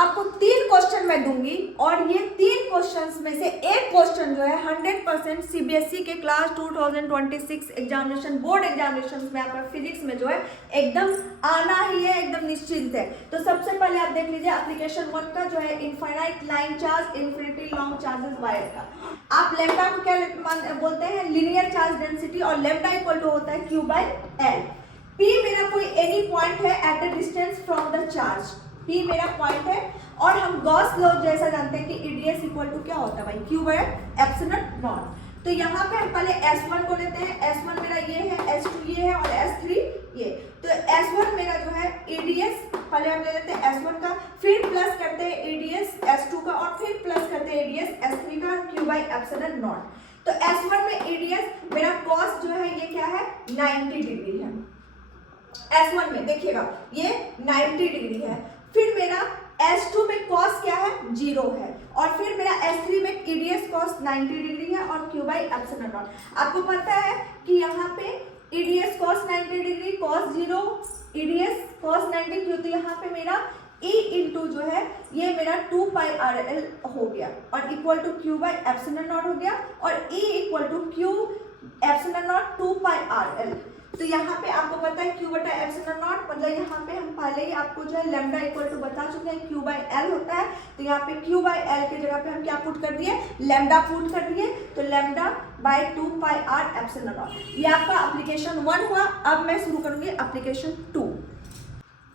आपको 3 क्वेश्चन मैं दूंगी और ये 3 क्वेश्चंस में से एक क्वेश्चन जो है 100% सीबीएसई के क्लास 2026 एग्जामिनेशन बोर्ड एग्जामिनेशन में आपका फिजिक्स में जो है एकदम आना ही है, एकदम निश्चिंत है। तो सबसे पहले आप देख लीजिए एप्लीकेशन 1 का जो है infinite line charge infinity long charges wire का। आप लेम्डा को क्या बोलते हैं, लीनियर चार्ज डेंसिटी, और लेम्डा इक्वल टू होता है Q बाय L। P मेरा कोई एनी पॉइंट है at the distance from the charge, P मेरा पॉइंट है, और हम गॉस लॉ जैसा जानते हैं कि EDS इक्वल टू क्या होता है भाई, Q बाय एप्सिलॉन नॉट। तो यहाँ पे हम पहले S1 को लेते हैं, S1 मेरा ये है, S2 ये है और S3 ये। तो S1 मेरा जो है EDS पहले हम ले लेते हैं S1 का, फिर प्लस करते हैं EDS S2 का, और फिर प्लस करते हैं EDS S3 का, Q बाय एप्सिलॉन नॉट। तो S1 में EDS मेरा कॉस जो है ये क्या है, 90 डिग्री है। S1 में देखिएगा ये 90 डिग्री है। फिर मेरा S2 में कॉस क्या है, 0 है, और फिर मेरा S3 में EDS कॉस 90 डिग्री है और Q बाई एप्सिलॉन नॉट। आपको पता है कि यहाँ पे EDS cos 90 degree, cos 0, EDS cos 90 क्यों, तो यहाँ पे मेरा E इंटू जो है ये मेरा 2 पाई RL हो गया और equal to Q by epsilon not हो गया, और E equal to Q epsilon not 2 pi RL। तो यहाँ पे आपको पता है Q बटा एप्सिलॉन नॉट, मतलब यहाँ पे हम पहले ही आपको जो है लेम्डा इक्वल टू बता चुके हैं Q बाई L होता है। तो यहाँ पे Q बाई L की जगह पे हम क्या पुट कर दिए, लेम्डा पुट कर दिए, तो lambda by 2 pi R epsilon not. ये आपका एप्लीकेशन 1 हुआ। अब मैं शुरू करूंगी एप्लीकेशन 2।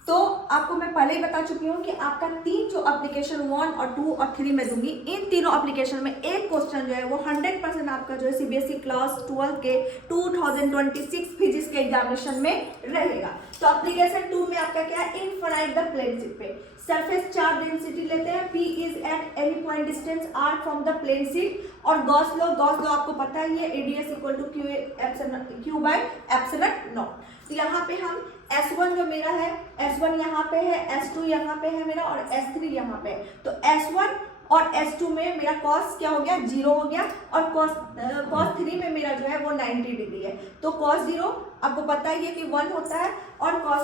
तो आपको मैं पहले ही बता चुकी हूँ कि आपका 3 जो एप्लीकेशन 1 और 2 और 3 में दूंगी, इन तीनों एप्लीकेशन में एक क्वेश्चन जो है वो 100% आपका जो है सीबीएसई क्लास 12 के 2026 फिजिक्स के एग्जामिनेशन में रहेगा। तो एप्लीकेशन 2 में आपका क्या है, इनफाइनाइट द प्लेन शीट पे सरफेस चार्ज डेंसिटी लेते हैं, P is at any point distance R from the plane sheet, और गॉस लॉ आपको पता ही है, EDS equal to Q by epsilon not. तो यहाँ पे हम S1 जो मेरा है, S1 यहाँ पे है, S2 यहाँ पे है मेरा, और S3 यहाँ पे है। तो S1 और S2 में मेरा cos क्या हो गया, 0 हो गया, और cos 3 में मेरा जो है वो 90 डिग्री है। तो cos 0 आपको पता ही है कि 1 होता है, और cos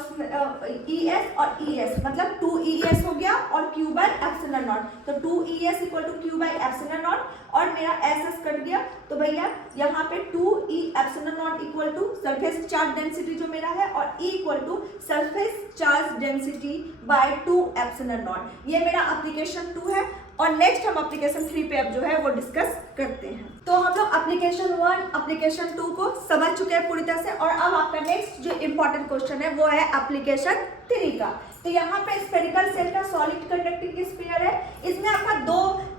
ES और ES मतलब 2ES हो गया और Q बाय एप्सिलॉन नॉट। तो 2ES equal to Q by epsilon not, और मेरा SS कट गया, तो भैया यहाँ पे 2E epsilon not equal to surface charge density जो मेरा है, और E equal to surface charge density by 2 epsilon not. ये मेरा एप्लीकेशन 2 है, और नेक्स्ट हम एप्लीकेशन 3 पे अब जो है वो डिस्कस करते हैं। तो हम लोग एप्लीकेशन 1 एप्लीकेशन 2 को समझ चुके हैं पूरी तरह से, और अब आपका नेक्स्ट जो इंपॉर्टेंट क्वेश्चन है वो है एप्लीकेशन 3 का। तो यहाँ पे स्फेरिकल शेल का सॉलिड कंडक्टिंग स्फीयर है, इसमें आपका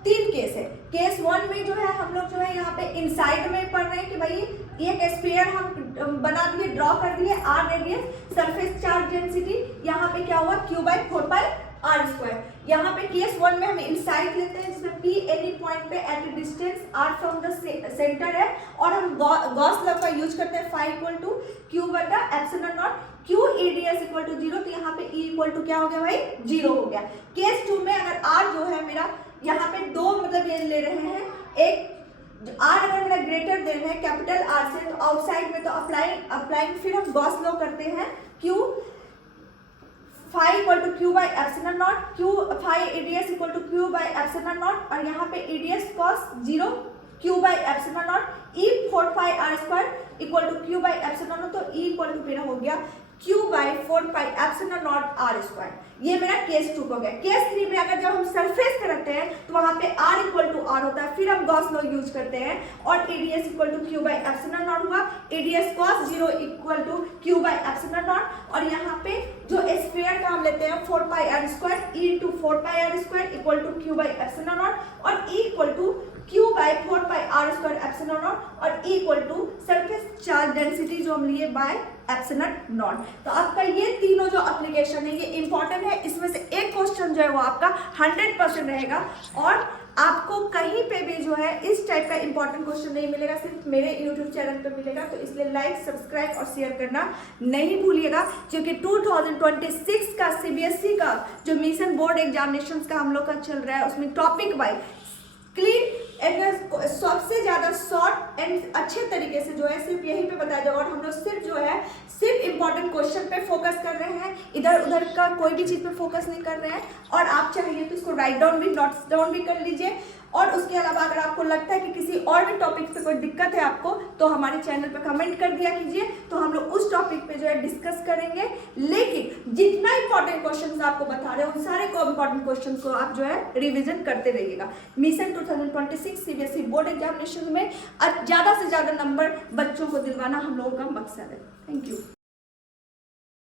3 केस है। केस 1 में जो है हम लोग जो है यहाँ पे इनसाइड में पढ़ रहे हैं कि भाई एक स्फीयर हम बना दिए, ड्रॉ कर दिए, R radius, surface charge density यहाँ पे क्या हुआ, Q by 4 pi R square. यहाँ पे केस 1 में हम इनसाइड लेते हैं जिसमें P एनी पॉइंट पे at a distance R from the centre है, और हम गॉस लॉ का यूज करते हैं, phi इक्वल टू Q बटा epsilon not, Q EDS equal to 0, तो यहाँ पे E इक्वल टू क्या हो गया भाई, 0 हो गया। केस 2 में अगर R जो है मेरा यहाँ पे 2 मतलब ये ले रहे हैं, एक R अगर मेरा ग्रेटर देन है कैपिटल R से, तो आउटसाइड में तो अप्लाइंग फिर हम गॉस लॉ करते हैं, Q phi equal to Q by epsilon not, Q phi EDS equal to Q by epsilon not, और यहाँ पे EDS cos 0 Q by epsilon not, E 4 pi R square equal to Q by epsilon not, तो E equal to मेरा हो गया Q by 4 pi epsilon not R square. ये मेरा case 2 हो गया। केस 3 में अगर जब हम सरफेस पे रखते हैं तो वहां पे R इक्वल टू R होता है, फिर हम गॉस लॉ यूज करते हैं, और EDS equal to Q by epsilon naught हुआ, EDS cos 0 equal to Q by epsilon not, और यहाँ पे जो स्फीयर का हम लेते हैं 4 pi R square, E into 4 pi R square equal to Q by epsilon not, और E equal to Q by 4 pi R square epsilon not, और E equal to surface charge density जो हम लिए bye epsilon not. तो आपका ये तीनों जो एप्लीकेशन है ये इंपॉर्टेंट है, इसमें से एक क्वेश्चन जो है वो आपका 100% रहेगा, और आपको कहीं पे भी जो है इस टाइप का इंपॉर्टेंट क्वेश्चन नहीं मिलेगा, सिर्फ मेरे YouTube चैनल पे मिलेगा। तो इसलिए लाइक, सब्सक्राइब और शेयर करना नहीं भूलिएगा, क्योंकि 2026 का सीबीएसई का जो मिशन बोर्ड एग्जामिनेशन का हम लोग का चल रहा है उसमें टॉपिक वाइज क्लीन सबसे ज़्यादा शॉर्ट एंड अच्छे तरीके से जो है सिर्फ यहीं पे बताया जाएगा। और हम लोग सिर्फ जो है सिर्फ इंपॉर्टेंट क्वेश्चन पे फोकस कर रहे हैं, इधर उधर का कोई भी चीज़ पे फोकस नहीं कर रहे हैं। और आप चाहिए तो इसको राइट डाउन भी, नोट्स डाउन भी कर लीजिए। और उसके अलावा अगर आपको लगता है कि किसी और भी टॉपिक पे कोई दिक्कत है आपको, तो हमारे चैनल पे कमेंट कर दिया कीजिए, तो हम लोग उस टॉपिक पे जो है डिस्कस करेंगे। लेकिन जितना इंपॉर्टेंट क्वेश्चन आपको बता रहे हैं उन सारे को इंपॉर्टेंट क्वेश्चन को आप जो है रिविजन करते रहिएगा। मिशन 2026 सीबीएसई बोर्ड एग्जामिनेशन में ज़्यादा से ज़्यादा नंबर बच्चों को दिलवाना हम लोगों का मकसद है। Thank you.